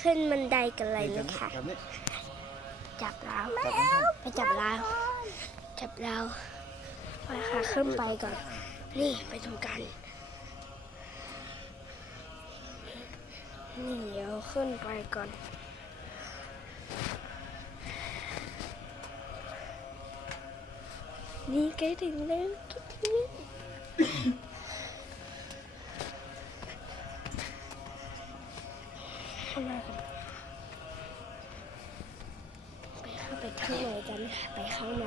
ขึ้นบันไดกันเลยนะคะจับเราไปจับเราจับเราไปค่ะขึ้นไปก่อน นี่ไปดูกัน นี่เดี๋ยวขึ้นไปก่อนนี่ใกล้ถึงแล้วทุกที เข้ามากันไปเข้าไปข้างในกันไปข้างใน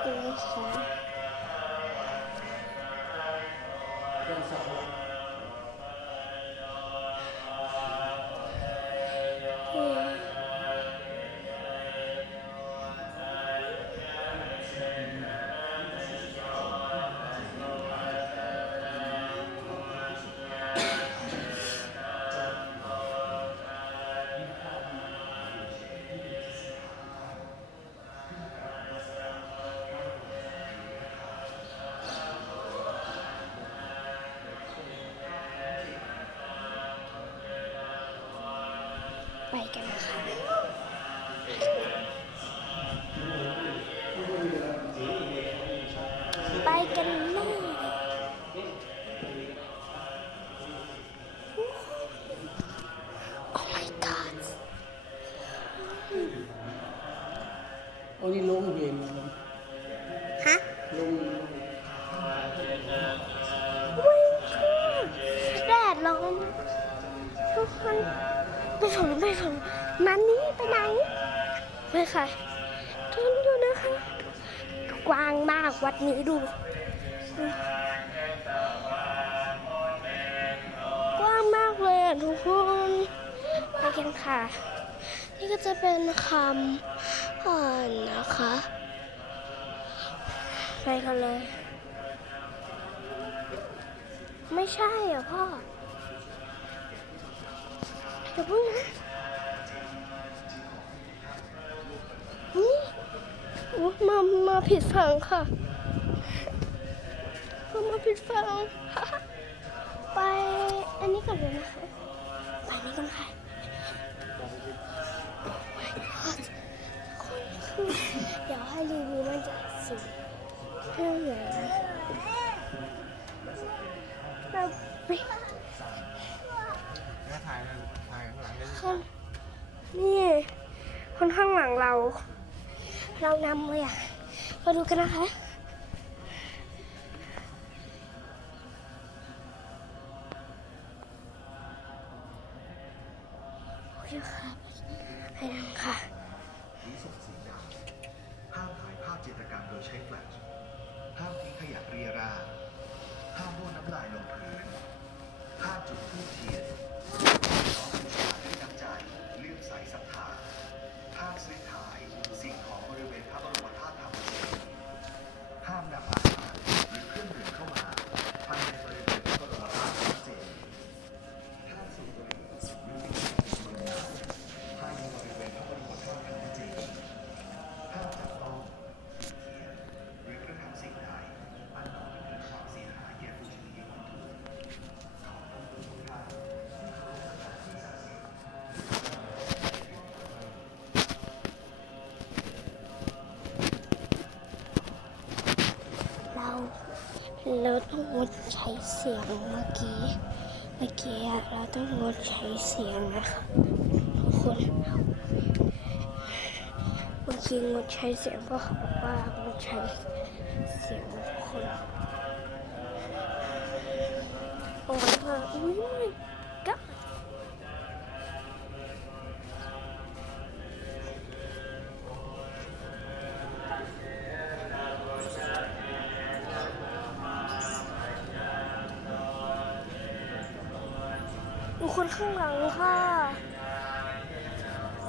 เดูนะคะ ไปกันนะคะไปกันเลยโอ้ my god โอ้นี่ลงเย็นฮะลงวิ่งแดดร้อนทุกคน ไปฝั่งนู้นไปฝั่งมันนี่ไปไหนไม่ค่ะทุนดูนะคะ กว้างมากวัดนี้ดู กว้างมากเลยอะทุกคนไปกันค่ะ นี่ก็จะเป็นคำอ่านนะคะ ไปกันเลย ไม่ใช่อะพ่อ อย่าเพิ่งนะนี่มามาผิดฝั่งค่ะมามาผิดฝั่งไปอันนี้ก่อนเลยนะคะไปนี่กันค่ะคือเดี๋ยวให้รีวิวมันจะสูงเท่าไหร่นะเราไป แล้วถ่ายถ่ายข้างหลังได้ ข้างนี่ คนข้างหลังเรา เรานำเลยอะ มาดูกันนะคะโอเคค่ะไปนำค่ะสีส่งสีดำห้ามถ่ายภาพจิตรกรรมโดยใช้แฟลชห้ามทิ้งขยะเรียราห้ามบ้วนน้ำลายลงพื้นห้ามจุดธูปเทียนน้ เราต้องงดใช้เสียงเมื่อกี้ เมื่อกี้เราต้องงดใช้เสียงนะคะทุกคนเมื่อกี้งดใช้เสียงเพราะเขาบอกว่างดใช้เสียงทุกคนโอ้ยอุ้ย ก็มีคนข้างหลังค่ะ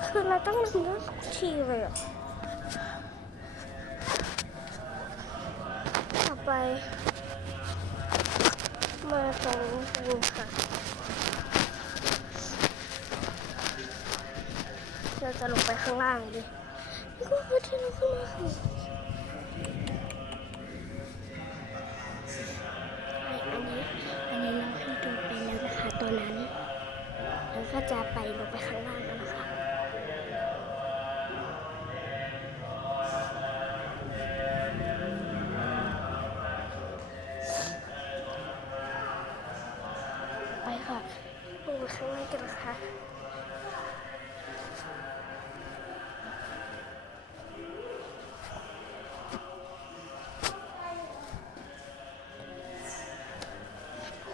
คือเราต้องนั่งรถทีเลยอะต่อไป มาตรงนี้ค่ะ เราจะลงไปข้างล่างดินี่ก็คือที่เราขึ้นมาค่ะ ลงไปข้างล่างกันนะคะ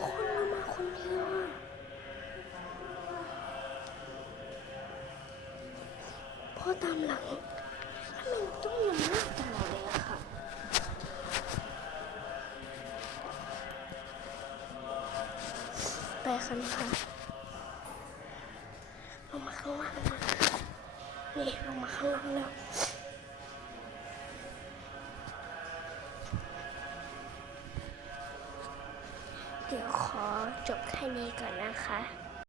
คนเรามาคนเดียวพ่อตามหลังทำไมต้องนำหน้าต นี่ลงมาข้างล่างแล้วเดี๋ยวขอจบแค่นี้ก่อนนะคะ